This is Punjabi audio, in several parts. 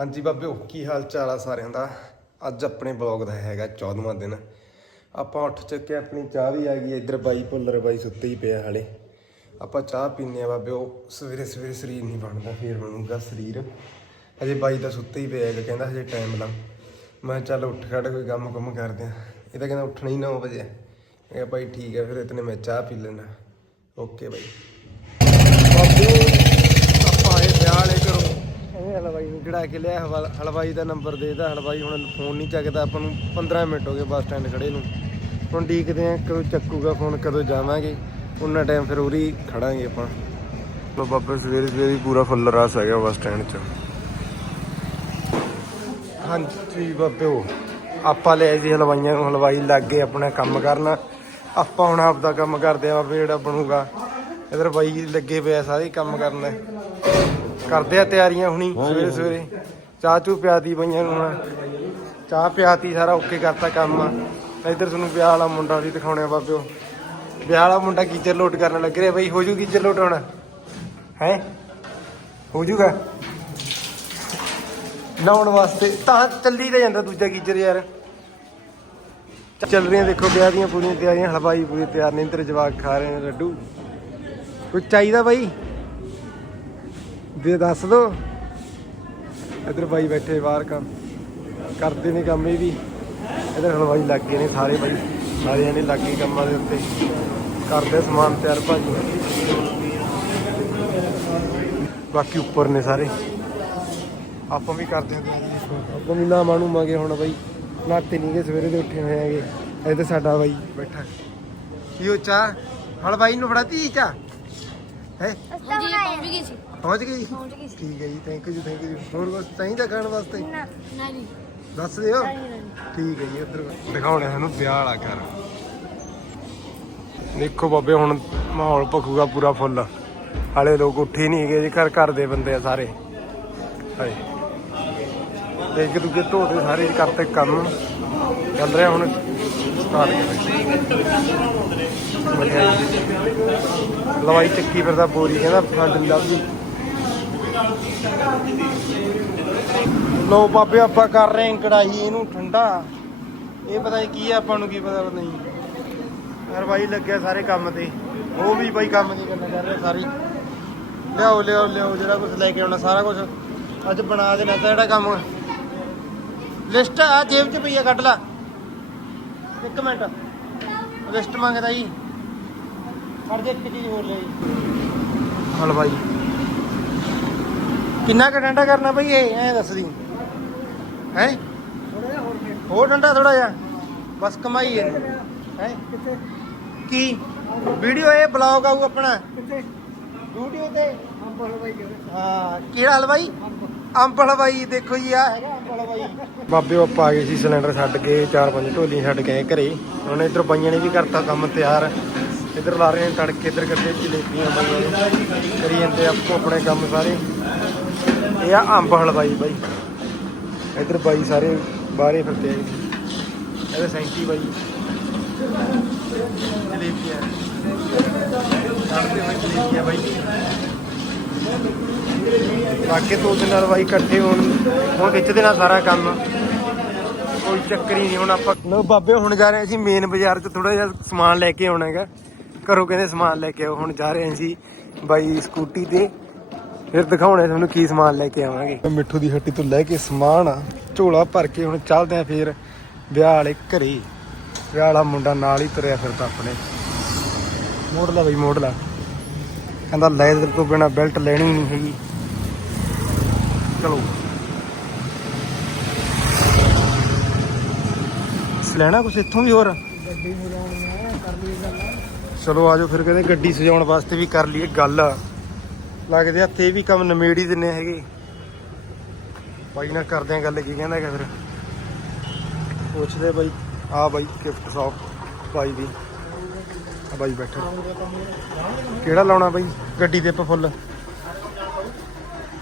ਹਾਂਜੀ ਬਾਬਿਓ ਕੀ ਹਾਲ ਚਾਲ ਆ ਸਾਰਿਆਂ ਦਾ? ਅੱਜ ਆਪਣੇ ਬਲੌਗ ਦਾ ਹੈਗਾ 14ਵਾਂ ਦਿਨ। ਆਪਾਂ ਉੱਠ ਚੁੱਕੇ ਆਪਣੀ ਚਾਹ ਵੀ ਆ ਗਈ ਇੱਧਰ ਬਾਈ ਭੁੱਲਰ ਬਾਈ ਸੁੱਤੇ ਹੀ ਪਿਆ ਹਾਲੇ। ਆਪਾਂ ਚਾਹ ਪੀਨੇ ਆ ਬਾਬਿਓ ਸਵੇਰੇ ਸਵੇਰੇ ਸਰੀਰ ਨਹੀਂ ਬਣਦਾ, ਫੇਰ ਬਣੂਗਾ ਸਰੀਰ। ਹਜੇ ਬਾਈ ਤਾਂ ਸੁੱਤੇ ਹੀ ਪਿਆ ਹੈਗਾ ਕਹਿੰਦਾ ਹਜੇ ਟਾਈਮ ਲਾ ਮੈਂ ਚੱਲ ਉੱਠ ਖੜ, ਕੋਈ ਕੰਮ ਕੰਮ ਕਰਦੇ ਆ ਇਹ ਤਾਂ ਕਹਿੰਦਾ ਉੱਠਣਾ ਹੀ 9 ਵਜੇ ਮੈਂ ਕਿਹਾ ਬਾਈ ਠੀਕ ਹੈ, ਫਿਰ ਇਤਨੇ ਮੈਂ ਚਾਹ ਪੀ ਲੈਣਾ ਓਕੇ ਬਾਈ ਬਾਬਿਓ ਆਪਾਂ ਆਏ ਵਿਆਹ ਵਾਲੇ ਘਰੋਂ ਇਹ ਹਲਵਾਈ ਨੂੰ ਚੜਾ ਕੇ ਲਿਆ ਹਵਾ- ਹਲਵਾਈ ਦਾ ਨੰਬਰ ਦੇਦਾ ਹਲਵਾਈ ਹੁਣ ਫੋਨ ਨਹੀਂ ਚੱਕਦਾ ਆਪਾਂ ਨੂੰ 15 ਮਿੰਟ ਹੋ ਗਏ ਬੱਸ ਸਟੈਂਡ ਖੜੇ ਨੂੰ। ਹੁਣ ਡੀਕਦੇ ਆ ਕਦੋਂ ਚੱਕੂਗਾ ਫੋਨ ਕਦੋਂ ਜਾਵਾਂਗੇ। ਉਹਨਾਂ ਟਾਈਮ ਫਿਰ ਉਰੀ ਖੜਾਂਗੇ ਆਪਾਂ। ਲੋ ਬਾਬਾ ਸਵੇਰੇ ਸਵੇਰੇ ਹੀ ਪੂਰਾ ਫੁੱਲ ਰਸ ਹੈਗਾ ਬੱਸ ਸਟੈਂਡ 'ਚ। ਹਾਂਜੀ ਬਾਬਿਓ ਆਪਾਂ ਲੈ ਜੀ ਹਲਵਾਈਆਂ ਨੂੰ ਹਲਵਾਈ ਲੱਗ ਗਏ ਆਪਣਾ ਕੰਮ ਕਰਨਾ। ਆਪਾਂ ਹੁਣ ਆਪਦਾ ਕੰਮ ਕਰਦੇ ਆ ਬਾਬੇ ਜਿਹੜਾ ਬਣੂਗਾ। ਇਧਰ ਬਾਈ ਲੱਗੇ ਪਏ ਆ ਸਾਰੇ ਕੰਮ ਕਰਨ। ਕਰਦੇ ਆ ਤਿਆਰੀਆਂ ਹੁਣੀ ਸਵੇਰੇ ਸਵੇਰੇ। ਚਾਹ ਚੂ ਪਿਆਤੀ ਬਈਆਂ ਨੂੰ ਹੁਣ। ਚਾਹ ਪਿਆਤੀ ਸਾਰਾ ਓਕੇ ਕਰਤਾ ਕੰਮ ਇਧਰ ਤੁਹਾਨੂੰ ਵਿਆਹ ਵਾਲਾ ਮੁੰਡਾ ਵੀ ਦਿਖਾਉਣੇ ਆ ਬਾਬਿਓ। ਵਿਆਹ ਵਾਲਾ ਮੁੰਡਾ ਗੀਜਰ ਲੋਡ ਕਰਨ ਲੱਗ ਰਿਹਾ ਬਈ ਹੋ ਜੂ ਗੀਜਰ ਲੋਡ ਹੁਣ? ਹੈ? ਹੋ ਜੂਗਾ? ਨਹਾਉਣ ਵਾਸਤੇ। ਤਾਂ ਚੱਲੀ ਤਾਂ ਜਾਂਦਾ ਦੂਜਾ ਗੀਜਰ ਯਾਰ। ਚੱਲ ਰਹੀਆਂ ਦੇਖੋ ਵਿਆਹ ਦੀਆਂ ਪੂਰੀਆਂ ਤਿਆਰੀਆਂ ਹਲਵਾਈ ਪੂਰੀ ਤਿਆਰ ਨੇ ਇੰਦਰ ਜਵਾਕ ਖਾ ਰਹੇ ਨੇ ਲੱਡੂ। ਕੁਝ ਚਾਹੀਦਾ ਬਾਈ? ਦੇ ਦੱਸ ਦੋ। ਇਧਰ ਬਾਈ ਬੈਠੇ ਬਾਹਰ ਕੰਮ। ਕਰਦੇ ਨੇ ਕੰਮ ਇਹ ਵੀ। ਇਧਰ ਹਲਵਾਈ ਲੱਗ ਗਏ ਨੇ ਸਾਰੇ ਬਾਈ। ਸਾਰਿਆਂ ਨੇ ਲੱਗ ਗਏ ਕੰਮਾਂ ਦੇ ਉੱਤੇ। ਕਰਦੇ ਸਮਾਨ ਤਿਆਰ ਭਾਜੀ। ਬਾਕੀ ਉੱਪਰ ਨੇ ਸਾਰੇ। ਆਪਾਂ ਵੀ ਕਰਦੇ ਹਾਂ। ਆਪਾਂ ਵੀ ਨਾ ਮਾਣੂ ਮਾਗੇ ਹੁਣ ਬਾਈ। ਨਾਤੇ ਨਹੀਂ ਗਏ ਸਵੇਰੇ ਦੇ ਉੱਠੇ ਹੋਏ ਹੈਗੇ। ਇੱਥੇ ਸਾਡਾ ਬਾਈ ਬੈਠਾ। ਕੀ ਉਹ ਚਾਹ? ਹਲਵਾਈ ਨੂੰ ਫੜਾਤੀ ਚਾਹ? ਹੈ? ਹਾਂਜੀ ਪਹੁੰਚ ਗਈ ਸੀ। ਪਹੁੰਚ ਗਈ? ਪਹੁੰਚ ਗਈ ਸੀ। ਠੀਕ ਹੈ ਜੀ ਥੈਂਕ ਯੂ ਥੈਂਕ ਯੂ ਹੋਰ ਬਸ ਚਾਹੀਦਾ ਖਾਣ ਵਾਸਤੇ? ਨਾ ਨਾ ਜੀ। ਦੱਸ ਦਿਓ। ਠੀਕ ਹੈ ਜੀ ਇੱਧਰ ਦਿਖਾਉਣੇ ਸਾਨੂੰ ਵਿਆਹ ਵਾਲਾ ਘਰ। ਦੇਖੋ ਬਾਬੇ ਹੁਣ ਮਾਹੌਲ ਭਖੂਗਾ ਪੂਰਾ ਫੁੱਲ। ਹਾਲੇ ਲੋਕ ਉੱਠੇ ਨਹੀਂ ਹੈਗੇ ਜੀ ਘਰ ਘਰ ਦੇ ਬੰਦੇ ਆ ਸਾਰੇ। ਹਾਏ। ਦੇਖ ਦੁੱਗੇ ਧੋਦੇ ਸਾਰੇ ਕਰਤੇ ਕੰਮ। ਚੱਲ ਰਿਹਾ ਹੁਣ। ਸਟਾਰਟ ਲਵਾਈ ਚੱਕੀ ਫਿਰਦਾ ਬੋਰੀ ਕਹਿੰਦਾ ਫੰਡ ਲੱਭ ਜੀ। ਲੋ ਬਾਬੇ, ਆਪਾਂ ਕਰ ਰਹੇ ਹਾਂ ਕੜਾਈ ਇਹਨੂੰ ਠੰਡਾ। ਇਹ ਪਤਾ ਨਹੀਂ ਕੀ ਆ, ਆਪਾਂ ਨੂੰ ਕੀ ਪਤਾ ਨਹੀਂ। ਯਾਰ ਬਾਈ, ਲੱਗਿਆ ਸਾਰੇ ਕੰਮ ਤੇ। ਉਹ ਵੀ ਬਾਈ ਕੰਮ ਦੀ ਗੱਲਾਂ ਕਰ ਰਹੇ ਸਾਰੇ। ਲਿਆਓ ਲਿਆਓ ਲਿਆਓ, ਜਿਹੜਾ ਕੁਝ ਲੈ ਕੇ ਆਉਣਾ, ਸਾਰਾ ਕੁਝ ਅੱਜ ਬਣਾ ਦੇਣਾ ਤਾਂ ਜਿਹੜਾ ਕੰਮ। ਲਿਸਟ ਆ, ਜੇਬ 'ਚ ਪਈ ਆ, ਕੱਢ ਲਾ। ਇੱਕ ਮਿੰਟ। ਲਿਸਟ ਮੰਗਦਾ ਜੀ। ਫੜ ਦੇ ਇੱਕ ਚੀਜ਼ ਹੋਰ ਲੈ ਜੀ ਹਲ ਕਿੰਨਾ ਕੁ ਠੰਡਾ ਕਰਨਾ ਬਈ ਇਹ, ਐਂ ਦੱਸ ਦੀ। ਹੈ? ਹੋਰ ਠੰਡਾ ਥੋੜਾ ਜਿਹਾ। ਬਸ ਕਮਾਈ ਹੈ। ਹੈ? ਕੀ? ਵੀਡੀਓ ਇਹ ਬਲੌਗ ਆਊ ਆਪਣਾ। YouTube ਤੇ? ਹਾਂ, ਕਿਹੜਾ ਹਲਵਾਈ? ਅੰਬ ਹਲਵਾਈ, ਦੇਖੋ ਜੀ ਆ ਹੈਗਾ ਅੰਬ ਹਲਵਾਈ। ਬਾਬੇ, ਉਹ ਆਪਾਂ ਆ ਗਏ ਸੀ ਸਿਲੰਡਰ ਛੱਡ ਕੇ, ਚਾਰ ਪੰਜ ਢੋਲੀਆਂ ਛੱਡ ਕੇ ਘਰੇ। ਹੁਣ ਇਧਰ ਬਾਈਆਂ ਨੇ ਵੀ ਕਰਤਾ ਕੰਮ ਤਿਆਰ। ਇਧਰ ਲਾ ਰਹੇ ਨੇ ਤੜਕੇ, ਇਧਰ ਕਰਦੇ ਜਲੇਬੀਆਂ ਬਾਈਆਂ ਨੇ। ਕਰੀ ਜਾਂਦੇ ਆਪੋ ਆਪਣੇ ਕੰਮ ਸਾਰੇ। ਇਹ ਆ ਅੰਬ ਹਲਵਾਈ ਬਾਈ। ਇਧਰ ਬਾਈ ਸਾਰੇ ਬਾਹਰੇ ਫਿਰਦੇ ਆ ਇਹਦੇ ਸੈਂਟੀ ਬਾਈ ਜਲੇਬੀਆਂ ਕਰਦੇ ਹੋਏ ਜਲੇਬੀਆਂ ਬਾਈ। ਬਾਕੀ ਦੋ ਦਿਨ ਨਾਲ ਬਾਈ ਇਕੱਠੇ ਹੋਣ, ਹੁਣ ਖਿੱਚ ਦੇਣਾ ਸਾਰਾ ਕੰਮ। ਕੋਈ ਚੱਕਰ ਹੀ ਨਹੀਂ, ਹੁਣ ਆਪਾਂ ਲੋ ਬਾਬੇ, ਹੁਣ ਜਾ ਰਹੇ ਅਸੀਂ ਮੇਨ ਬਾਜ਼ਾਰ 'ਚ ਥੋੜਾ ਜਿਹਾ ਸਮਾਨ ਲੈ ਕੇ ਆਉਣਾ ਹੈਗਾ। ਘਰੋਂ ਕਹਿੰਦੇ ਸਮਾਨ ਲੈ ਕੇ ਆਓ, ਹੁਣ ਜਾ ਰਹੇ ਹਾਂ ਅਸੀਂ ਬਾਈ ਸਕੂਟੀ ਤੇ। ਫਿਰ ਦਿਖਾਉਣੇ ਤੁਹਾਨੂੰ ਕੀ ਸਮਾਨ ਲੈ ਕੇ ਆਵਾਂਗੇ। ਮਿੱਠੂ ਦੀ ਹੱਟੀ ਤੋਂ ਲੈ ਕੇ ਸਮਾਨ ਆ, ਝੋਲਾ ਭਰ ਕੇ ਹੁਣ ਚੱਲਦੇ ਆ ਫਿਰ ਵਿਆਹ ਵਾਲੇ ਘਰੇ। ਵਿਆਹ ਵਾਲਾ ਮੁੰਡਾ ਨਾਲ ਹੀ ਤੁਰਿਆ ਫਿਰਦਾ ਆਪਣੇ। ਮੋੜ ਲਾ ਬਈ ਮੋੜ ਲਾ ਕਹਿੰਦਾ ਲੈਦਰ ਤੋਂ ਬਿਨਾ ਬੈਲਟ ਲੈਣੀ ਨਹੀਂ ਹੈਗੀ। ਚਲੋ। ਲੈਣਾ ਕੁਛ ਇੱਥੋਂ ਵੀ ਹੋਰ? ਗੱਡੀ ਸਜਾਉਣੀ ਆ ਕਰ ਲਈ ਗੱਲ ਚਲੋ ਆਜੋ ਫਿਰ ਕਹਿੰਦੇ ਗੱਡੀ ਸਜਾਉਣ ਵਾਸਤੇ ਵੀ ਕਰ ਲਈਏ ਗੱਲ। ਲੱਗਦੇ ਹੱਥੇ ਇਹ ਵੀ ਕੰਮ ਨਮੇੜ ਦਿੰਨੇ ਹੈਗੇ। ਬਾਈ ਨਾਲ ਕਰਦੇ ਆ ਗੱਲ ਕੀ ਕਹਿੰਦਾ ਹੈਗਾ ਫਿਰ। ਪੁੱਛਦੇ ਬਾਈ ਆ ਬਾਈ ਗਿਫਟ ਸ਼ਾਪ ਬਾਈ ਦੀ। ਆ ਬਾਈ ਬੈਠਾ। ਕਿਹੜਾ ਲਾਉਣਾ ਬਾਈ? ਗੱਡੀ ਤੇ ਆਪਾਂ ਫੁੱਲ।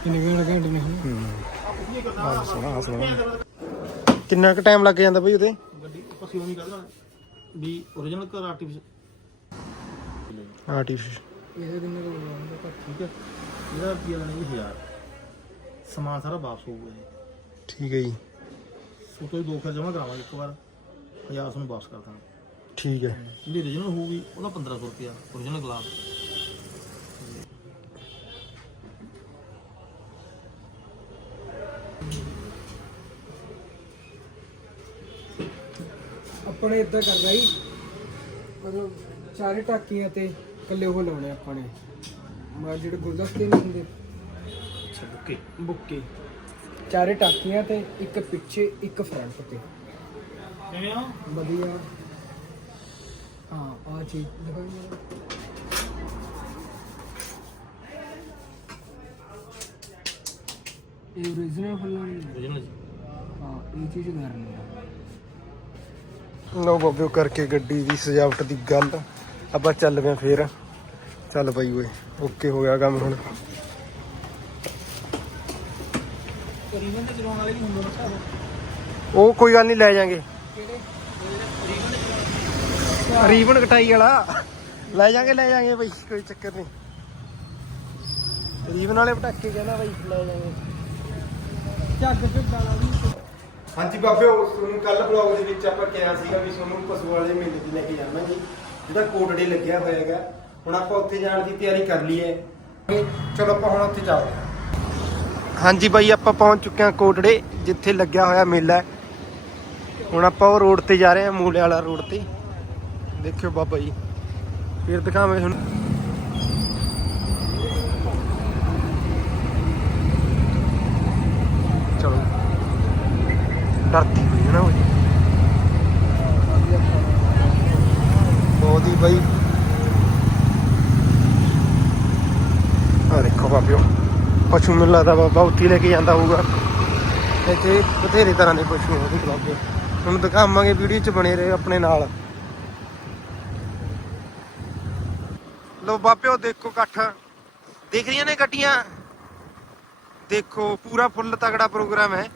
ਕਿੰਨੇ ਘੰਟੇ ਘੰਟੇ ਨੇ ਹੂੰ। ਸੋਹਣਾ ਆ ਸੋਹਣਾ। ਕਿੰਨਾ ਕੁ ਟਾਈਮ ਲੱਗ ਜਾਂਦਾ ਬਾਈ ਉਹਦੇ? ਗੱਡੀ ਆਪਾਂ ਸਿਉਂ ਨਹੀਂ ਕਰਦਾ। ਵੀ origignal ਕਰ ਆਰਟੀਫੀਸ਼ਲ ਆਰਟੀਫੀਸ਼ਲ ਇਹਦੇ ਦਿਨ ਦਾ ਠੀਕ ਹੈ ਇਹਦਾ ਰੁਪਿਆ ਲੈਣਾ ਜੀ 1000 ਸਮਾਨ ਸਾਰਾ ਵਾਪਸ ਹੋਊਗਾ ਜੀ। ਠੀਕ ਹੈ ਜੀ। ਉਹ ਤੋਂ ਦੋ ਜਮਾ ਕਰਾਵਾਂਗੇ ਇੱਕ ਵਾਰ। 1000 ਤੁਹਾਨੂੰ ਵਾਪਸ ਕਰ ਦਾਂਗੇ। ਠੀਕ ਹੈ। ਜਿਹੜੀ origignal ਹੋਊਗੀ ਉਹਦਾ 1500 ਰੁਪਿਆ origignal ਗਲਾਸ ਆਪਣੇ ਇਦਾਂ ਕਰਦਾ ਜੀ। ਮਤਲਬ ਚਾਰੇ ਟਾਕੀਆਂ ਤੇ ਇਕੱਲੇ ਉਹ ਲਾਉਣੇ ਆਪਾਂ ਨੇ। ਮਾ ਜਿਹੜੇ ਗੁਲਦਸਤੇ ਨਹੀਂ ਹੁੰਦੇ। ਅੱਛਾ ਓਕੇ ਬੁੱਕੇ। ਚਾਰੇ ਟਾਕੀਆਂ ਤੇ ਇੱਕ ਪਿੱਛੇ ਇੱਕ ਫਰੰਟ ਤੇ। ਕਿਵੇਂ ਆ ਵਧੀਆ। ਹਾਂ ਆ ਚੀਜ਼ ਦਿਖਾਈ ਜਰਾ। ਇਹ origignal ਫੁੱਲਾਂ ਨੇ origignal ਜੀ। ਹਾਂ ਇਹ ਚੀਜ਼ ਕਰਨੀ ਆ ਲੋ ਬਾਬਿਓ ਕਰਕੇ ਗੱਡੀ ਦੀ ਸਜਾਵਟ ਦੀ ਗੱਲ। ਆਪਾਂ ਚੱਲ ਪਏ ਫੇਰ। ਚੱਲ ਪਈ ਓਏ ਓਕੇ ਹੋ ਗਿਆ ਕੰਮ ਹੁਣ। ਰੀਵਨ ਤੇ ਚਲਾਉਣ ਵਾਲੇ ਵੀ ਹੁੰਦੇ ਨੇ ਘਰ ਉਹ ਕੋਈ ਗੱਲ ਨਹੀਂ ਲੈ ਜਾਾਂਗੇ। ਰੀਬਨ ਕਟਾਈ ਵਾਲਾ। ਲੈ ਜਾਾਂਗੇ ਲੈ ਜਾਾਂਗੇ ਬਈ ਕੋਈ ਚੱਕਰ ਨਹੀਂ ਰੀਬਨ ਵਾਲੇ ਪਟਾਕੇ ਕਹਿੰਦਾ ਬਈ ਲੈ ਜਾਾਂਗੇ। ਝੱਗ ਫਿੱਡਾ ਲਾ ਵੀ ਹਾਂਜੀ ਬਾਬਿਓ ਤੁਹਾਨੂੰ ਕੱਲ ਬਲੌਗ ਦੇ ਵਿੱਚ ਆਪਾਂ ਕਿਹਾ ਸੀਗਾ ਵੀ ਤੁਹਾਨੂੰ ਪਸ਼ੂ ਵਾਲੇ ਮੇਲੇ ਤੇ ਲੈ ਕੇ ਜਾਣਾ ਜੀ ਜਿਹੜਾ ਕੋਟੜੇ ਲੱਗਿਆ ਹੋਇਆ ਹੈਗਾ ਹੁਣ ਆਪਾਂ ਉੱਥੇ ਜਾਣ ਦੀ ਤਿਆਰੀ ਕਰ ਲਈ ਹੈ ਚਲੋ ਆਪਾਂ ਹੁਣ ਉੱਥੇ ਚੱਲਦੇ ਹਾਂ। ਹਾਂਜੀ ਬਾਈ, ਆਪਾਂ ਪਹੁੰਚ ਚੁੱਕੇ ਹਾਂ ਕੋਟੜੇ, ਜਿੱਥੇ ਲੱਗਿਆ ਹੋਇਆ ਮੇਲਾ ਹੁਣ ਆਪਾਂ ਉਹ ਰੋਡ ਤੇ ਜਾ ਰਹੇ ਹਾਂ, ਮੂਲੇ ਵਾਲਾ ਰੋਡ ਤੇ। ਦੇਖਿਓ ਬਾਬਾ ਜੀ, ਫਿਰ ਦਿਖਾਵਾਂ ਤੁਹਾਨੂੰ। ਚਲੋ। ਡਰਦੀ ਹੋਈ ਹੈ ਨਾ ਉਹ ਬਹੁਤ ਹੀ ਬਾਈ। ਆ ਦੇਖੋ ਬਾਬਿਓ ਪਸ਼ੂ ਮੈਨੂੰ ਲੱਗਦਾ ਬਾਬਾ ਉੱਥੇ ਲੈ ਕੇ ਜਾਂਦਾ ਹੋਊਗਾ। ਇੱਥੇ ਬਥੇਰੇ ਤਰ੍ਹਾਂ ਦੇ ਪਸ਼ੂ ਉਹਦੇ ਬਾਬੇ। ਤੁਹਾਨੂੰ ਦਿਖਾਵਾਂਗੇ ਵੀਡੀਓ 'ਚ ਬਣੇ ਰਹੇ ਆਪਣੇ ਨਾਲ। ਲੋ ਬਾਬਿਓ, ਦੇਖੋ ਇਕੱਠ। ਦਿਖ ਰਹੀਆਂ ਨੇ ਗੱਡੀਆਂ ਦੇਖੋ, ਪੂਰਾ ਫੁੱਲ ਤਗੜਾ ਪ੍ਰੋਗਰਾਮ ਹੈ।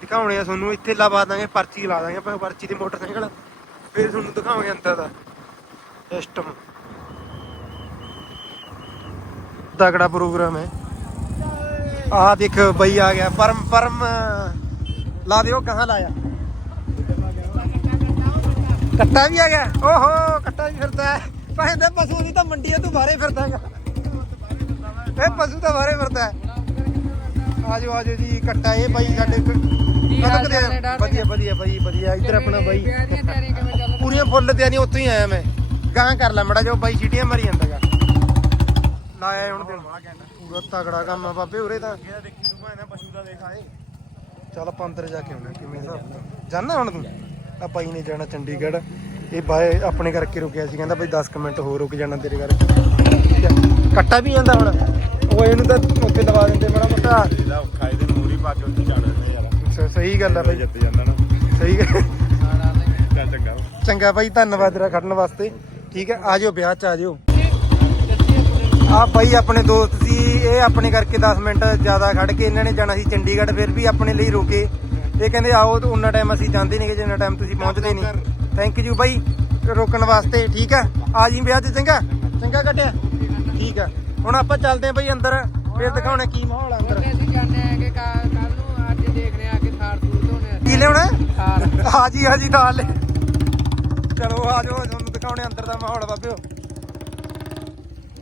ਦਿਖਾਉਣੇ ਆ ਤੁਹਾਨੂੰ, ਇੱਥੇ ਲਵਾ ਦਾਂਗੇ, ਪਰਚੀ ਲਾ ਦਾਂਗੇ, ਆਪਾਂ ਪਰਚੀ ਤੇ ਮੋਟਰਸਾਈਕਲ। ਫਿਰ ਤੁਹਾਨੂੰ ਦਿਖਾਵਾਂਗੇ ਅੰਦਰ ਦਾ। ਸਿਸਟਮ। ਤਗੜਾ ਪ੍ਰੋਗਰਾਮ ਹੈ। ਆਹ ਦੇਖ ਬਈ ਆ ਗਿਆ ਪਰਮ ਪਰਮ ਲਾ ਦਿਓ ਕਹਾਂ ਲਾਇਆ। ਕੱਟਾ ਵੀ ਆ ਗਿਆ। ਓਹੋ ਕੱਟਾ ਵੀ ਫਿਰਦਾ ਹੈ। ਕਹਿੰਦੇ ਪਸ਼ੂ ਦੀ ਤਾਂ ਮੰਡੀ ਆ ਤੂੰ ਬਾਹਰੇ ਫਿਰਦਾ ਹੈਗਾ। ਇਹ ਪਸ਼ੂ ਤਾਂ ਬਾਹਰੇ ਫਿਰਦਾ ਹੈ। ਆਜੋ ਆਜੋ ਜੀ ਕੱਟਾ ਇਹ ਬਾਈ ਸਾਡੇ ਕਦੋਂ ਕਦੇ ਵਧੀਆ ਵਧੀਆ ਬਾਈ ਵਧੀਆ। ਇੱਧਰ ਆਪਣਾ ਬਾਈ। ਪੂਰੀਆਂ ਫੁੱਲ ਤਿਆਰੀਆਂ ਉੱਥੋਂ ਹੀ ਆਇਆ ਮੈਂ। ਗਾਂ ਕਰ ਲੈ ਮੜਾ ਜੋ ਬਾਈ ਛੀਟੀਆਂ ਮਾਰੀ ਜਾਂਦਾਗਾ ਲਾਇਆ ਹੁਣ ਤੇ ਪੂਰਾ ਤਗੜਾ ਕੰਮ ਆ ਬਾਬੇ ਉਰੇ ਤਾਂ। ਦੇਖੀ ਤੂੰ ਭਾਵੇਂ ਪਸ਼ੂ ਦਾ ਦੇਖ ਆਏ। ਚੱਲ ਆਪਾਂ ਅੰਦਰ ਜਾ ਕੇ ਆਉਣਾ ਕਿਵੇਂ ਹਿਸਾਬ ਨਾਲ। ਜਾਣਾ ਹੁਣ ਤੂੰ? ਆ ਬਾਈ ਨੇ ਜਾਣਾ ਚੰਡੀਗੜ੍ਹ। ਇਹ ਬਾਏ ਆਪਣੇ ਕਰਕੇ ਰੁਕਿਆ ਸੀ ਕਹਿੰਦਾ ਬਈ 10 ਕੁ ਮਿੰਟ ਹੋਰ ਰੁਕ ਜਾਣਾ ਤੇਰੇ ਕਰਕੇ। ਕੱਟਾ ਵੀ ਜਾਂਦਾ ਹੁਣ। ਉਹ ਇਹਨੂੰ ਤਾਂ ਉੱਥੇ ਲਵਾ ਦਿੰਦੇ ਬੜਾ ਮੋਟਾ। ਇਹਦਾ ਔਖਾ ਇਹਦੇ ਨੂੰ ਮੂਰੀ ਪਾ ਕੇ ਉੱਥੇ ਚੜ ਰਹੇ ਯਾਰ। ਅੱਛਾ, ਸਹੀ ਗੱਲ ਆ ਬਾਈ। ਜਿੱਤ ਜਾਂਦਾ ਨਾ। ਸਹੀ ਗੱਲ। ਚੰਗਾ। ਚੰਗਾ ਬਾਈ ਧੰਨਵਾਦ ਤੇਰਾ ਖੜਨ ਵਾਸਤੇ। ਠੀਕ ਹੈ ਆਜੋ ਵਿਆਹ ਚ ਆਜੋ ਆ ਬਾਈ ਆਪਣੇ ਦੋਸਤ ਸੀ ਇਹ ਆਪਣੇ ਕਰਕੇ 10 ਮਿੰਟ ਜ਼ਿਆਦਾ ਖੜ ਕੇ ਇਹਨਾਂ ਨੇ ਜਾਣਾ ਸੀ ਚੰਡੀਗੜ੍ਹ ਫਿਰ ਵੀ ਆਪਣੇ ਲਈ ਰੁਕੇ। ਇਹ ਕਹਿੰਦੇ ਆਓ ਤੇ ਉਹਨਾਂ ਟਾਈਮ ਅਸੀਂ ਜਾਂਦੇ ਨਹੀਂਗੇ ਜਿੰਨਾ ਟਾਈਮ ਤੁਸੀਂ ਪਹੁੰਚਦੇ ਨਹੀਂ ਥੈਂਕ ਯੂ ਬਾਈ ਰੋਕਣ ਵਾਸਤੇ ਠੀਕ ਹੈ? ਆ ਜੀ ਵਿਆਹ 'ਚ ਚੰਗਾ? ਚੰਗਾ ਕੱਟਿਆ? ਠੀਕ ਹੈ। ਹੁਣ ਆਪਾਂ ਚੱਲਦੇ ਆਂ ਬਾਈ ਅੰਦਰ ਫਿਰ ਦਿਖਾਉਣਾ ਕੀ ਮਾਹੌਲ ਆ ਅੰਦਰ। ਅਸੀਂ ਜਾਣਦੇ ਆ ਕਿ ਕੱਲ ਨੂੰ ਅੱਜ ਦੇਖਦੇ ਆ ਕਿ ਥਾਰ ਸੂਟ ਹੋਣੇ ਕੀ ਥਾਰ। ਹਾਂ ਜੀ ਹਾਂ ਜੀ ਨਾਲ। ਲੈ ਚਲੋ ਆ ਜਾਓ। ਦਿਖਾਉਣੇ ਅੰਦਰ ਦਾ ਮਾਹੌਲ ਬਾਬਿਓ।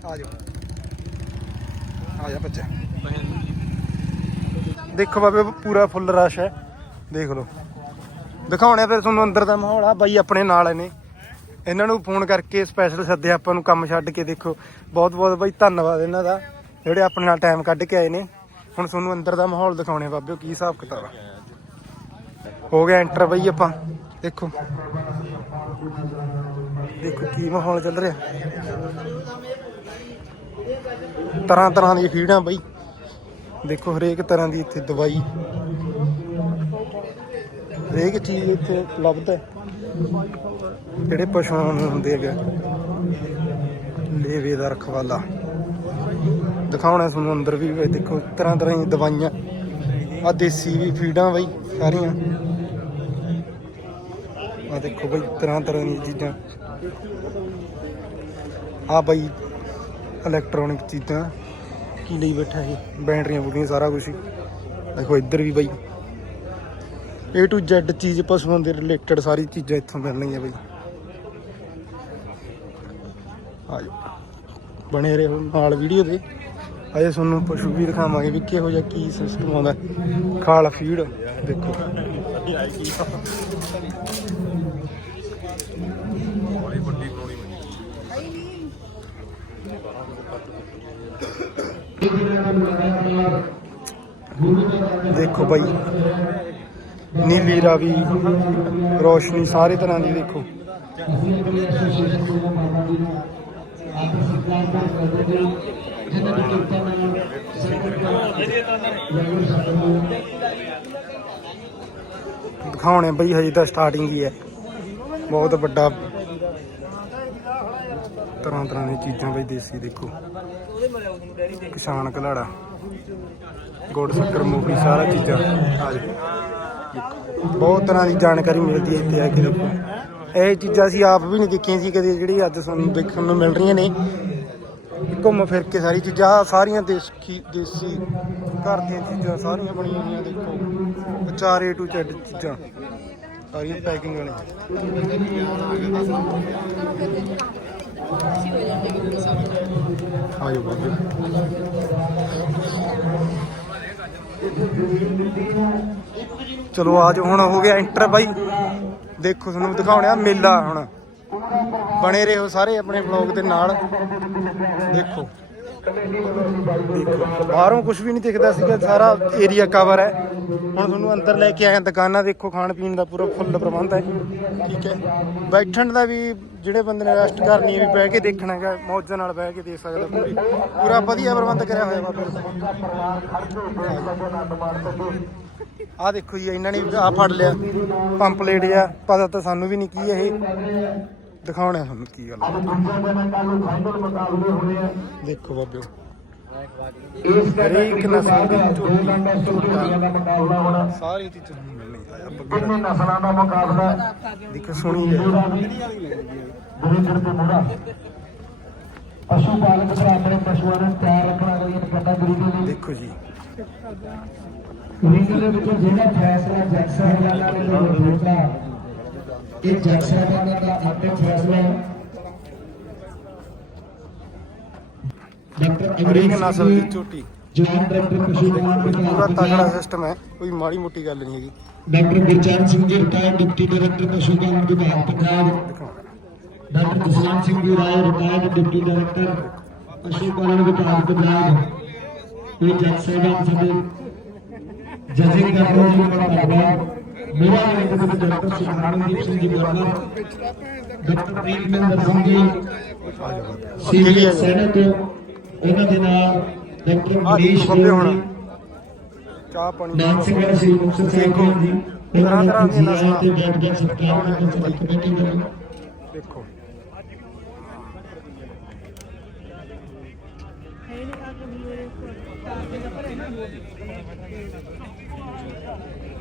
ਆ ਜਾਓ। ਆ ਜਾ ਬੱਚਾ। ਦੇਖੋ ਬਾਬੇ ਪੂਰਾ ਫੁੱਲ ਰਸ਼ ਹੈ। ਦੇਖ ਲਓ। ਦਿਖਾਉਣੇ ਫਿਰ ਤੁਹਾਨੂੰ ਅੰਦਰ ਦਾ ਮਾਹੌਲ। ਆ ਬਾਈ ਆਪਣੇ ਨਾਲ ਨੇ। ਇਹਨਾਂ ਨੂੰ ਫੋਨ ਕਰਕੇ ਸਪੈਸ਼ਲ ਸੱਦਿਆ ਆਪਾਂ ਨੂੰ ਕੰਮ ਛੱਡ ਕੇ ਦੇਖੋ। ਬਹੁਤ ਬਹੁਤ ਬਾਈ ਧੰਨਵਾਦ ਇਹਨਾਂ ਦਾ, ਜਿਹੜੇ ਆਪਣੇ ਨਾਲ ਟਾਈਮ ਕੱਢ ਕੇ ਆਏ ਨੇ। ਹੁਣ ਤੁਹਾਨੂੰ ਅੰਦਰ ਦਾ ਮਾਹੌਲ ਦਿਖਾਉਣੇ ਬਾਬਿਓ, ਕੀ ਹਿਸਾਬ ਕਿਤਾਬ ਹੋ ਗਿਆ ਐਂਟਰ ਬਈ ਆਪਾਂ। ਦੇਖੋ। ਦੇਖੋ ਕੀ ਮਾਹੌਲ ਚੱਲ ਰਿਹਾ। ਤਰ੍ਹਾਂ ਤਰ੍ਹਾਂ ਦੀਆਂ ਫੀਡਾਂ ਬਈ। ਦੇਖੋ ਹਰੇਕ ਤਰ੍ਹਾਂ ਦੀ ਇੱਥੇ ਦਵਾਈ। ਹਰੇਕ ਚੀਜ਼ ਇੱਥੇ ਉਪਲਬਧ ਹੈ। ਜਿਹੜੇ ਪਸ਼ੂਆਂ ਨੂੰ ਹੁੰਦੇ ਹੈਗੇ ਲੇਵੇ ਦਾ ਰਖਵਾਲਾ। ਦਿਖਾਉਣਾ ਤੁਹਾਨੂੰ ਅੰਦਰ ਵੀ ਦੇਖੋ ਤਰ੍ਹਾਂ ਤਰ੍ਹਾਂ ਦੀਆਂ ਦਵਾਈਆਂ। ਆ ਦੇਸੀ ਵੀ ਫੀਡਾਂ ਬਈ, ਸਾਰੀਆਂ। ਆ ਦੇਖੋ ਬਈ ਤਰ੍ਹਾਂ ਤਰ੍ਹਾਂ ਦੀਆਂ ਚੀਜ਼ਾਂ। ਆ ਬਾਈ ਇਲੈਕਟ੍ਰੋਨਿਕ ਚੀਜ਼ਾਂ। ਕੀ ਲਈ ਬੈਠਾ ਇਹ? ਬੈਟਰੀਆਂ ਬੁਟਰੀਆਂ ਸਾਰਾ ਕੁਝ ਦੇਖੋ ਇੱਧਰ ਵੀ ਬਾਈ। A to Z ਚੀਜ਼ ਪਸ਼ੂਆਂ ਦੇ ਰਿਲੇਟਡ ਸਾਰੀ ਚੀਜ਼ਾਂ ਇੱਥੋਂ ਮਿਲਣਗੀਆਂ ਬਈ। ਆਜੋ। ਬਣੇ ਰਹੋ ਨਾਲ ਵੀਡੀਓ ਦੇ। ਅਜੇ ਤੁਹਾਨੂੰ ਪਸ਼ੂ ਵੀ ਦਿਖਾਵਾਂਗੇ ਵੀ ਕਿਹੋ ਜਿਹਾ ਕੀ ਸਿਸਟਮ ਆਉਂਦਾ। ਖਾਲ ਫੀਡ ਦੇਖੋ ਬੜੀ ਵੱਡੀ ਪੌੜੀ ਬਣੀ ਦੇਖੋ ਬਾਈ। ਨੀਲੀ ਰਾਵੀ, ਰੋਸ਼ਨੀ, ਸਾਰੇ ਤਰ੍ਹਾਂ ਦੀ ਦੇਖੋ। ਦਿਖਾਉਣੇ ਬਈ, ਹਜੇ ਤਾਂ ਸਟਾਰਟਿੰਗ ਹੀ ਹੈ। ਬਹੁਤ ਵੱਡਾ ਤਰ੍ਹਾਂ ਤਰ੍ਹਾਂ ਦੀਆਂ ਚੀਜ਼ਾਂ ਬਈ ਦੇਸੀ ਦੇਖੋ। ਕਿਸਾਨ ਘਲਾੜਾ, ਗੁੜ ਸ਼ੱਕਰ, ਮੂੰਗਫਲੀ, ਸਾਰਾ ਚੀਜ਼ਾਂ। ਆ ਬਹੁਤ ਤਰ੍ਹਾਂ ਦੀ ਜਾਣਕਾਰੀ ਮਿਲਦੀ ਹੈ ਇੱਥੇ ਆ ਕੇ ਦੇਖੋ। ਇਹ ਚੀਜ਼ਾਂ ਅਸੀਂ ਆਪ ਵੀ ਨਹੀਂ ਦੇਖੀਆਂ ਸੀ ਕਦੇ, ਜਿਹੜੀ ਅੱਜ ਸਾਨੂੰ ਦੇਖਣ ਨੂੰ ਮਿਲ ਰਹੀਆਂ ਨੇ। ਘੁੰਮ ਫਿਰ ਕੇ ਸਾਰੀ ਚੀਜ਼ਾਂ ਸਾਰੀਆਂ ਦੇਸੀ ਦੇਸੀ ਘਰ ਦੀਆਂ ਚੀਜ਼ਾਂ ਸਾਰੀਆਂ ਬਣੀਆਂ ਹੋਈਆਂ ਦੇਖੋ। ਵਿਚਾਰੇ ਟੂ ਚੱਡ ਚੀਜ਼ਾਂ, ਸਾਰੀਆਂ ਪੈਕਿੰਗ ਵਾਲੀਆਂ। ਆਇਓ ਬਾਬੇ ਚਲੋ ਆਜ ਹੁਣ ਹੋ ਗਿਆ ਇੰਟਰ ਬਾਈ। ਦੇਖੋ ਤੁਹਾਨੂੰ ਦਿਖਾਉਣਿਆ ਮੇਲਾ ਹੁਣ। ਬਣੇ ਰਹੋ ਸਾਰੇ ਆਪਣੇ ਵਲੌਗ ਦੇ ਨਾਲ। ਦੇਖੋ ਦੇਖੋ। ਬਾਹਰੋਂ ਕੁਝ ਵੀ ਨਹੀਂ ਦਿਖਦਾ ਸੀਗਾ, ਸਾਰਾ ਏਰੀਆ ਕਵਰ ਹੈ। ਹੁਣ ਤੁਹਾਨੂੰ ਅੰਦਰ ਲੈ ਕੇ ਆਇਆ ਦੁਕਾਨਾਂ ਦੇਖੋ, ਖਾਣ ਪੀਣ ਦਾ ਪੂਰਾ ਫੁੱਲ ਪ੍ਰਬੰਧ ਹੈ। ਠੀਕ ਹੈ। ਬੈਠਣ ਦਾ ਵੀ ਜਿਹੜੇ ਬੰਦੇ ਨੇ ਰੈਸਟ ਕਰਨੀ ਹੈ, ਵੀ ਬਹਿ ਕੇ ਦੇਖਣਾ ਹੈਗਾ, ਮੌਜਾਂ ਨਾਲ ਬਹਿ ਕੇ ਦੇਖ ਸਕਦਾ ਪੂਰੀ ਪੂਰਾ ਵਧੀਆ ਪ੍ਰਬੰਧ ਕਰਿਆ ਹੋਇਆ ਬਾਬੇ ਆ ਦੇਖੋ ਜੀ, ਇਹਨਾਂ ਨੇ ਆ ਫੜ ਲਿਆ ਪੰਪਲੇਟ ਜਿਹਾ, ਪਤਾ ਤਾਂ ਸਾਨੂੰ ਵੀ ਨਹੀਂ ਕੀ ਇਹ। ਦਿਖਾਉਣਾ ਤੁਹਾਨੂੰ ਕੀ ਗੱਲ ਦੇਖੋ ਬਾਬਿਓ। ਹਰੇਕ ਨਸਲ ਦੀ ਝੋਟੀ ਝੋਟਾ। ਸਾਰੀ ਚੀਜ਼ਾਂ ਤੁਹਾਨੂੰ ਮਿਲਣੀ ਆ ਬੱਗੇ ਨਸਲਾਂ ਦਾ ਮੁਕਾਬਲਾ। ਦੇਖੋ ਸੁਣੀ ਜਾਓ ਦਰਿੰਦਰ ਤੇ ਮੋੜਾ ਪਸ਼ੂ ਪਾਲਕ ਭਰਾ ਆਪਣੇ ਪਸ਼ੂਆਂ ਨੂੰ ਤਿਆਰ ਰੱਖਣਾ ਕੋਈ ਕੈਟਾਗਰੀ ਦੇ ਲਈ ਦੇਖੋ ਜੀ। ਰਿੰਗ ਦੇ ਵਿੱਚੋਂ ਜਿਹੜਾ ਫੈਸਲਾ ਜੱਜ ਸਾਹਿਬਾਨਾਂ ਨੇ ਲਿਖਿਆ ਇਹ ਜੱਜ ਸਾਹਿਬਾਨਾਂ ਦਾ ਆਪਣੇ ਫੈਸਲਾ ਹੈ। ਡਾਕਟਰ ਹਰੇਕ ਨਸਲ ਦੀ ਝੋਟੀ। ਜਵਾਨ ਡਾਕਟਰ ਪਸ਼ੂ ਪਾਲਣ ਪੂਰਾ ਤਗੜਾ ਸਿਸਟਮ ਹੈ ਕੋਈ ਮਾੜੀ ਮੋਟੀ ਗੱਲ ਨਹੀਂ ਹੈਗੀ। Doctor Gurcharan Singh ji retired deputy director ਪਸ਼ੂ ਪਾਲਣ ਵਿਭਾਗ ਪੰਜਾਬ। ਡਾਕਟਰ ਜਸਵੰਤ ਸਿੰਘ ਜੀ ਰਾਏ ਰਿਟਾਇਰਡ ਡਿਪਟੀ ਡਾਇਰੈਕਟਰ ਪਸ਼ੂ ਪਾਲਣ ਵਿਭਾਗ ਪੰਜਾਬ। ਇਹ ਜੱਜ ਸਾਹਿਬਾਨ ਸਾਡੇ ਜਜਿੰਗ ਕਰਦੇ ਜੀ ਬੜਾ ਧੰਨਵਾਦ। ਮੇਰਾ ਨਾਮ ਹੈ doctor Sukhmandeep Singh ji Verma doctor ਪ੍ਰੀਤਮਿੰਦਰ Singh ji senior senate ਉਹਨਾਂ ਦੇ ਨਾਲ ਡਾਕਟਰ ਮਨੀਸ਼ ਜੀ ਚਾਹ ਪਾਣੀ। ਨਾਮ ਸਿੰਘ ਵਾਲਾ ਸੀ ਮੁਕਤਸਰ ਤੋਂ ਜੀ ਤਰ੍ਹਾਂ ਤਰ੍ਹਾਂ ਦੀਆਂ ਨਸਲਾਂ। ਤੇ ਬੈਠ ਕੇ ਸਤਿਕਾਰ ਨਾਲ ਸੰਬੰਧਿਤ ਕਮੇਟੀ ਵੱਲੋਂ ਦੇਖੋ। ਆ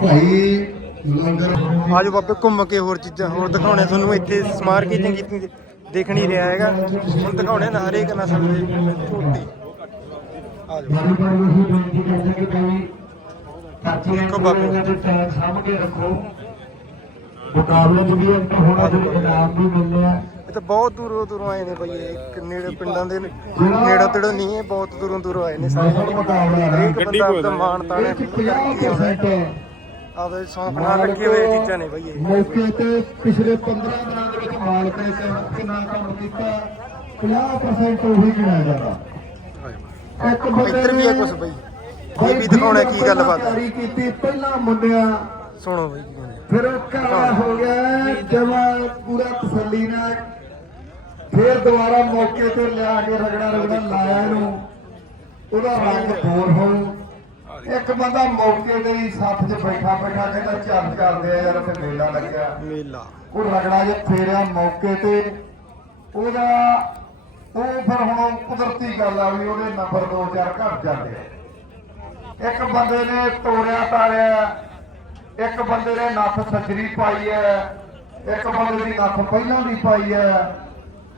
ਭਾਈ ਲੰਗਰ ਆਜੋ ਬਾਬੇ ਘੁੰਮ ਕੇ ਹੋਰ ਚੀਜ਼ਾਂ ਹੋਰ ਦਿਖਾਉਣੇ ਤੁਹਾਨੂੰ ਇੱਥੇ ਸਮਾਰ ਕੇ ਚੰਗੀ ਤਰ੍ਹਾਂ ਦੇਖ ਨਹੀਂ ਰਿਹਾ ਹੈਗਾ ਹੁਣ ਦਿਖਾਉਣੇ ਨਾ ਹਰੇਕ ਨਸਲ ਦੇ ਝੋਟੀ ਆਜੋ ਭਾਈ ਦੇ ਸਾਂਭ ਕੇ ਰੱਖੋ ਮੁਕਾਬਲੇ ਚ ਵੀ ਅੰਤ ਹੋਣਾ ਤੇ ਇਨਾਮ ਵੀ ਮਿਲਨੇ ਆ ਇਹ ਤਾਂ ਬਹੁਤ ਦੂਰੋਂ ਦੂਰੋਂ ਆਏ ਨੇ ਬਈ ਇਹ ਇੱਕ ਨੇੜੇ ਪਿੰਡਾਂ ਦੇ ਨੇ। ਨੇੜੇ ਤੇੜੋਂ ਨਹੀਂ ਇਹ ਬਹੁਤ ਦੂਰੋਂ ਦੂਰੋਂ ਆਏ ਨੇ ਸਾਰੇ। ਹਰੇਕ ਬੰਦਾ ਆਪਦਾ ਮਾਣ ਤਾਣੇ ਇੱਕ 50% ਆਪਦੇ ਸੌਂਕ ਨਾਲ ਲੱਗੇ ਹੋਏ ਚੀਜ਼ਾਂ ਨੇ ਬਈ ਇਹ। ਮੌਕੇ ਤੇ ਪਿਛਲੇ 15 ਦਿਨਾਂ ਦੇ ਵਿੱਚ ਮਾਲਕ ਨੇ ਕਿੰਨਾ- ਕਿੰਨਾ ਕੰਮ ਕੀਤਾ। 50% ਉਹੀ ਗਿਣਿਆ ਜਾਂਦਾ। ਇੱਕ ਬੰਦੇ ਇੱਧਰ ਵੀ ਹੈ ਕੁਝ ਬਈ। ਇਹ ਵੀ ਦਿਖਾਉਣਾ ਕੀ ਗੱਲ ਬਾਤ ਹੈ ਕੀਤੀ ਪਹਿਲਾਂ ਮੁੰਡਿਆ। ਸੁਣੋ ਬਈ ਫਿਰ ਉਹ ਘਰ ਹੋ ਗਿਆ ਜਮਾ ਪੂਰਾ ਤਸੱਲੀ ਨਾਲ ਫਿਰ ਦੁਬਾਰਾ ਮੌਕੇ ਤੇ ਲਿਆ ਕੇ ਰਗੜਾ ਰਗੜਾ ਲਾਇਆ ਇਹਨੂੰ। ਉਹਦਾ ਰੰਗ ਹੋਰ ਹੋ ਇੱਕ ਬੰਦਾ ਮੌਕੇ ਤੇ ਹੀ ਸੱਥ 'ਚ ਬੈਠਾ ਬੈਠਾ ਕਹਿੰਦਾ ਚੱਲ ਚੱਲਦੇ ਆ ਯਾਰ ਉੱਥੇ ਮੇਲਾ ਲੱਗਿਆ। ਮੇਲਾ। ਉਹ ਰਗੜਾ ਜਿਹਾ ਫੇਰਿਆ ਮੌਕੇ ਤੇ। ਉਹਦਾ ਉਹ ਫਿਰ ਹੁਣ ਕੁਦਰਤੀ ਗੱਲ ਆ ਵੀ ਉਹਦੇ ਨੰਬਰ 2-4 ਘੱਟ ਜਾਂਦੇ ਆ। ਇੱਕ ਬੰਦੇ ਨੇ ਤੋੜਿਆ ਤਾਰਿਆ ਇੱਕ ਬੰਦੇ ਨੇ ਨੱਥ ਸੱਜਰੀ ਪਾਈ ਹੈ। ਇੱਕ ਬੰਦੇ ਦੀ ਨੱਥ ਪਹਿਲਾਂ ਦੀ ਪਾਈ ਹੈ।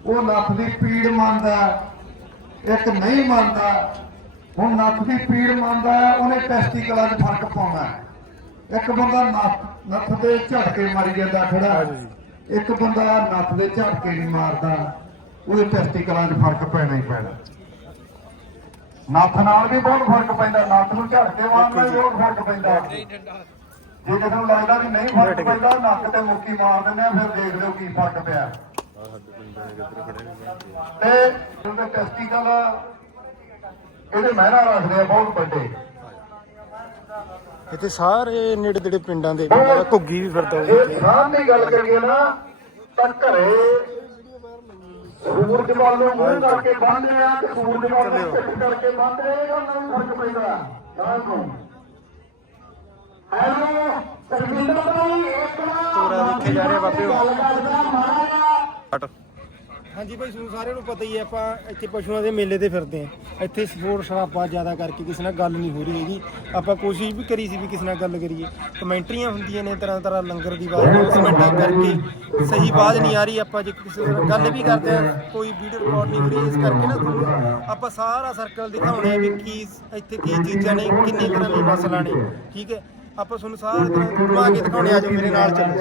ਉਹ ਨੱਥ ਦੀ ਪੀੜ ਮੰਨਦਾ ਇੱਕ ਨਹੀਂ ਮੰਨਦਾ। ਹੁਣ ਨੱਥ ਦੀ ਪੀੜ ਮੰਨਦਾ ਉਹਨੇ ਟੈਸਟੀਕਲਾਂ 'ਚ ਫ਼ਰਕ ਪਾਉਣਾ। ਇੱਕ ਬੰਦਾ ਨੱਥ ਨੱਥ ਦੇ ਝਟਕੇ ਮਾਰੀ ਜਾਂਦਾ ਖੜਾ ਇੱਕ ਬੰਦਾ ਨੱਥ ਦੇ ਝਟਕੇ ਨਹੀਂ ਮਾਰਦਾ। ਉਹਦੇ ਟੈਸਟੀਕਲਾਂ 'ਚ ਫ਼ਰਕ ਪੈਣਾ ਹੀ ਪੈਣਾ। ਨੱਥ ਨਾਲ ਵੀ ਬਹੁਤ ਫ਼ਰਕ ਪੈਂਦਾ। ਨੱਥ ਨੂੰ ਝਟਕੇ ਮਾਰਨ ਨਾਲ ਵੀ ਬਹੁਤ ਫ਼ਰਕ ਪੈਂਦਾ। ਜੇ ਕਿਸੇ ਨੂੰ ਲੱਗਦਾ ਵੀ ਨਹੀਂ ਫ਼ਰਕ ਪੈਂਦਾ ਨੱਕ ਤੇ ਮੁੱਕੀ ਮਾਰ ਦਿੰਦੇ ਆ ਫਿਰ ਦੇਖ ਲਿਓ ਕੀ ਫ਼ਰਕ ਪਿਆ। ਤੇ ਉਹਦੇ ਟੈਸਟੀਕਲ ਇਹਦੇ ਮਹਿਰਾ ਰੱਖਦੇ ਆ ਬਹੁਤ ਵੱਡੇ। ਇੱਥੇ ਸਾਰੇ ਨੇੜੇ ਤੇੜੇ ਪਿੰਡਾਂ ਦੇ ਜਿਹੜਾ ਘੁੱਗੀ ਵੀ ਫਿਰਦਾ ਜੇ ਖਾਨ ਦੀ ਗੱਲ ਕਰੀਏ ਨਾ ਤਾਂ ਘਰੇ ਸੂਰਜ ਵੱਲ ਨੂੰ ਮੂੰਹ ਕਰਕੇ ਬੰਨ੍ਹਦੇ ਆ ਤੇ ਸੂਰਜ ਵੱਲ ਨੂੰ ਪਿੱਠ ਕਰਕੇ ਬੰਨ੍ਹਦੇ ਆ ਉਹਨਾਂ ਨੂੰ ਫ਼ਰਕ ਪੈਂਦਾ। ਨਾ ਨੂੰ ਹੈਲੋ ਸਰਵਿੰਦਰ ਭਾਈ ਇੱਕ ਤੋਰਾ ਦੇਖੇ ਜਾ ਰਹੇ ਬਾਬੇ। ਉਹ। ਹਾਂਜੀ ਭਾਈ, ਤੁਹਾਨੂੰ ਸਾਰਿਆਂ ਨੂੰ ਪਤਾ ਹੀ ਹੈ, ਆਪਾਂ ਇੱਥੇ ਪਸ਼ੂਆਂ ਦੇ ਮੇਲੇ ਤੇ ਫਿਰਦੇ ਆ ਇੱਥੇ ਸਪੋਰਟ ਸ਼ਰਾਬਾ ਜ਼ਿਆਦਾ ਕਰਕੇ ਕਿਸੇ ਨਾਲ ਗੱਲ ਨਹੀਂ ਹੋ ਰਹੀ ਹੈਗੀ। ਆਪਾਂ ਕੋਸ਼ਿਸ਼ ਵੀ ਕਰੀ ਸੀ ਵੀ ਕਿਸੇ ਨਾਲ ਗੱਲ ਕਰੀਏ। ਕਮੈਂਟਰੀਆਂ ਹੁੰਦੀਆਂ ਨੇ ਤਰ੍ਹਾਂ ਤਰ੍ਹਾਂ ਲੰਗਰ ਦੀ ਆਵਾਜ਼, ਕਮੈਂਟਾਂ ਕਰਕੇ। ਸਹੀ ਆਵਾਜ਼ ਨਹੀਂ ਆ ਰਹੀ, ਆਪਾਂ ਜੇ ਕਿਸੇ ਨਾਲ ਗੱਲ ਵੀ ਕਰਦੇ ਆ ਕੋਈ ਵੀਡੀਓ ਰਿਕਾਰਡ ਨਹੀਂ ਹੋ ਰਹੀ ਇਸ ਕਰਕੇ ਨਾ ਤੁਹਾਨੂੰ ਆਪਾਂ ਸਾਰਾ ਸਰਕਲ ਦਿਖਾਉਣਾ ਹੈ ਵੀ ਕੀ ਇੱਥੇ ਕੀ ਚੀਜ਼ਾਂ ਨੇ, ਕਿੰਨੇ ਤਰ੍ਹਾਂ ਦੇ ਮਸਲਾ ਨੇ। ਠੀਕ ਹੈ? ਆਪਾਂ ਤੁਹਾਨੂੰ ਸਾਰੇ ਘੁਮਾ ਕੇ ਦਿਖਾਉਣੇ ਆ ਜਾਓ, ਮੇਰੇ ਨਾਲ ਚੱਲੋ।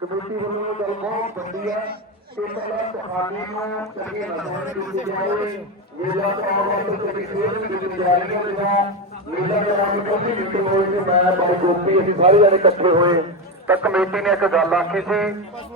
ਕਮੇਟੀ ਵੱਲੋਂ ਗੱਲ ਬਹੁਤ ਵੱਡੀ ਹੈ। ਕਿ ਪਹਿਲਾਂ ਤੁਹਾਡੀ ਨੂੰ ਚੰਗੇ ਨਜ਼ਰ ਦੇ ਜਾਏ ਮੇਲਾ ਕਰਾਉਣ ਵਾਸਤੇ ਚੰਗੀ ਸੇਧ ਵੀ ਦਿੱਤੀ ਜਾ ਰਹੀ ਹੈ ਮੇਲਾ ਕਰਾਉਣ ਦੀ ਕਾਫੀ ਮੀਟਿੰਗ ਹੋਈ ਸੀ ਮੈਂ ਬਾਬਾ ਗੋਪੀ, ਅਸੀਂ ਸਾਰੇ ਜਣੇ ਇਕੱਠੇ ਹੋਏ। ਤਾਂ ਕਮੇਟੀ ਨੇ ਇੱਕ ਗੱਲ ਆਖੀ ਸੀ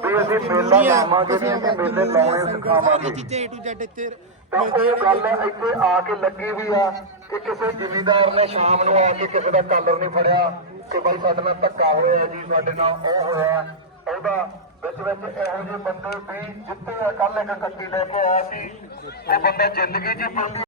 ਵੀ ਅਸੀਂ ਮੇਲਾ ਲਾਵਾਂਗੇ ਨਹੀਂ ਅਸੀਂ ਮੇਲੇ ਲਾਉਣੇ ਸਿਖਾਵਾਂਗੇ। ਚੀਜ਼ਾਂ to Z ਇੱਥੇ ਤਾਂ ਉਹ ਗੱਲ ਇੱਥੇ ਆ ਕੇ ਲੱਗੀ ਵੀ ਆ ਕਿ ਕਿਸੇ ਜ਼ਿਮੀਂਦਾਰ ਨੇ ਸ਼ਾਮ ਨੂੰ ਆ ਕੇ ਕਿਸੇ ਦਾ ਕਾਲਰ ਨਹੀਂ ਫੜਿਆ ਕਿ ਬਈ ਸਾਡੇ ਨਾਲ ਧੱਕਾ ਹੋਇਆ ਜੀ ਸਾਡੇ ਨਾਲ ਉਹ ਹੋਇਆ। ਉਹਦਾ ਵਿੱਚ ਵਿੱਚ ਇਹੋ ਜਿਹੇ ਬੰਦੇ ਵੀ ਜਿੱਤੇ ਕੱਲ ਇੱਕ ਕੱਟੀ ਲੈ ਕੇ ਆਇਆ ਸੀ ਉਹ ਬੰਦਾ ਜ਼ਿੰਦਗੀ 'ਚ